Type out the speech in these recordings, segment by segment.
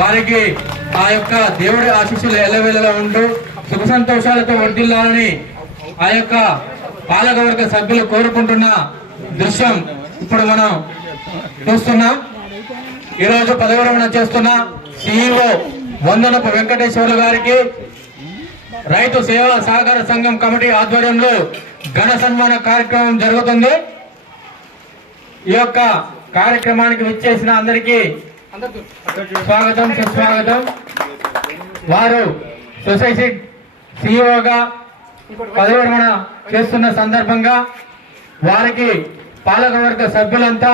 వారికి ఆ యొక్క దేవుడి ఆశీస్సులు ఎల్లవేళలా ఉంటూ సుఖ సంతోషాలతో వర్దిల్లాలని ఆ యొక్క పాలకవర్గ సభ్యులు కోరుకుంటున్న దృశ్యం ఇప్పుడు మనం చూస్తున్నాం. ఈరోజు పదవరమణ చేస్తున్న సిఇఓ వందనపు వెంకటేశ్వర్లు గారికి రైతు సేవా సహకార సంఘం కమిటీ ఆధ్వర్యంలో ఘన సన్మాన కార్యక్రమం జరుగుతుంది. ఈ యొక్క కార్యక్రమానికి విచ్చేసిన అందరికీ స్వాగతం సుస్వాగతం. వారు సొసైటీ సిఇఓగా పదవి విరమణ చేస్తున్న సందర్భంగా వారికి పాలకవర్గ సభ్యులంతా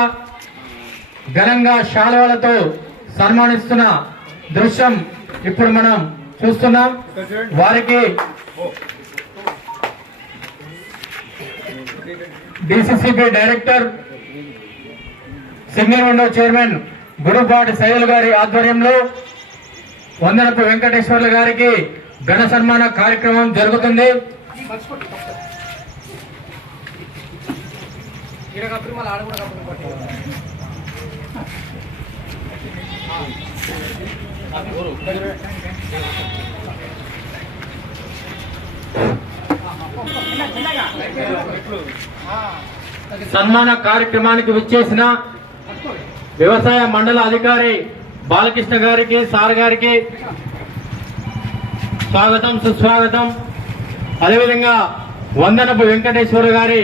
ఘనంగా శాలువాలతో సన్మానిస్తున్న దృశ్యం ఇప్పుడు మనం చూస్తున్నాం. వారికి DCCB director single window chairman Gurupati Shailu గారి ఆధ్వర్యంలో వందనపు వెంకటేశ్వర్లు గారికి ఘన సన్మాన కార్యక్రమం జరుగుతుంది. సన్మాన కార్యక్రమానికి విచ్చేసిన వ్యవసాయ మండల అధికారి బాలకృష్ణ గారికి సార్ గారికి స్వాగతం సుస్వాగతం. అదేవిధంగా వందనపు వెంకటేశ్వర గారి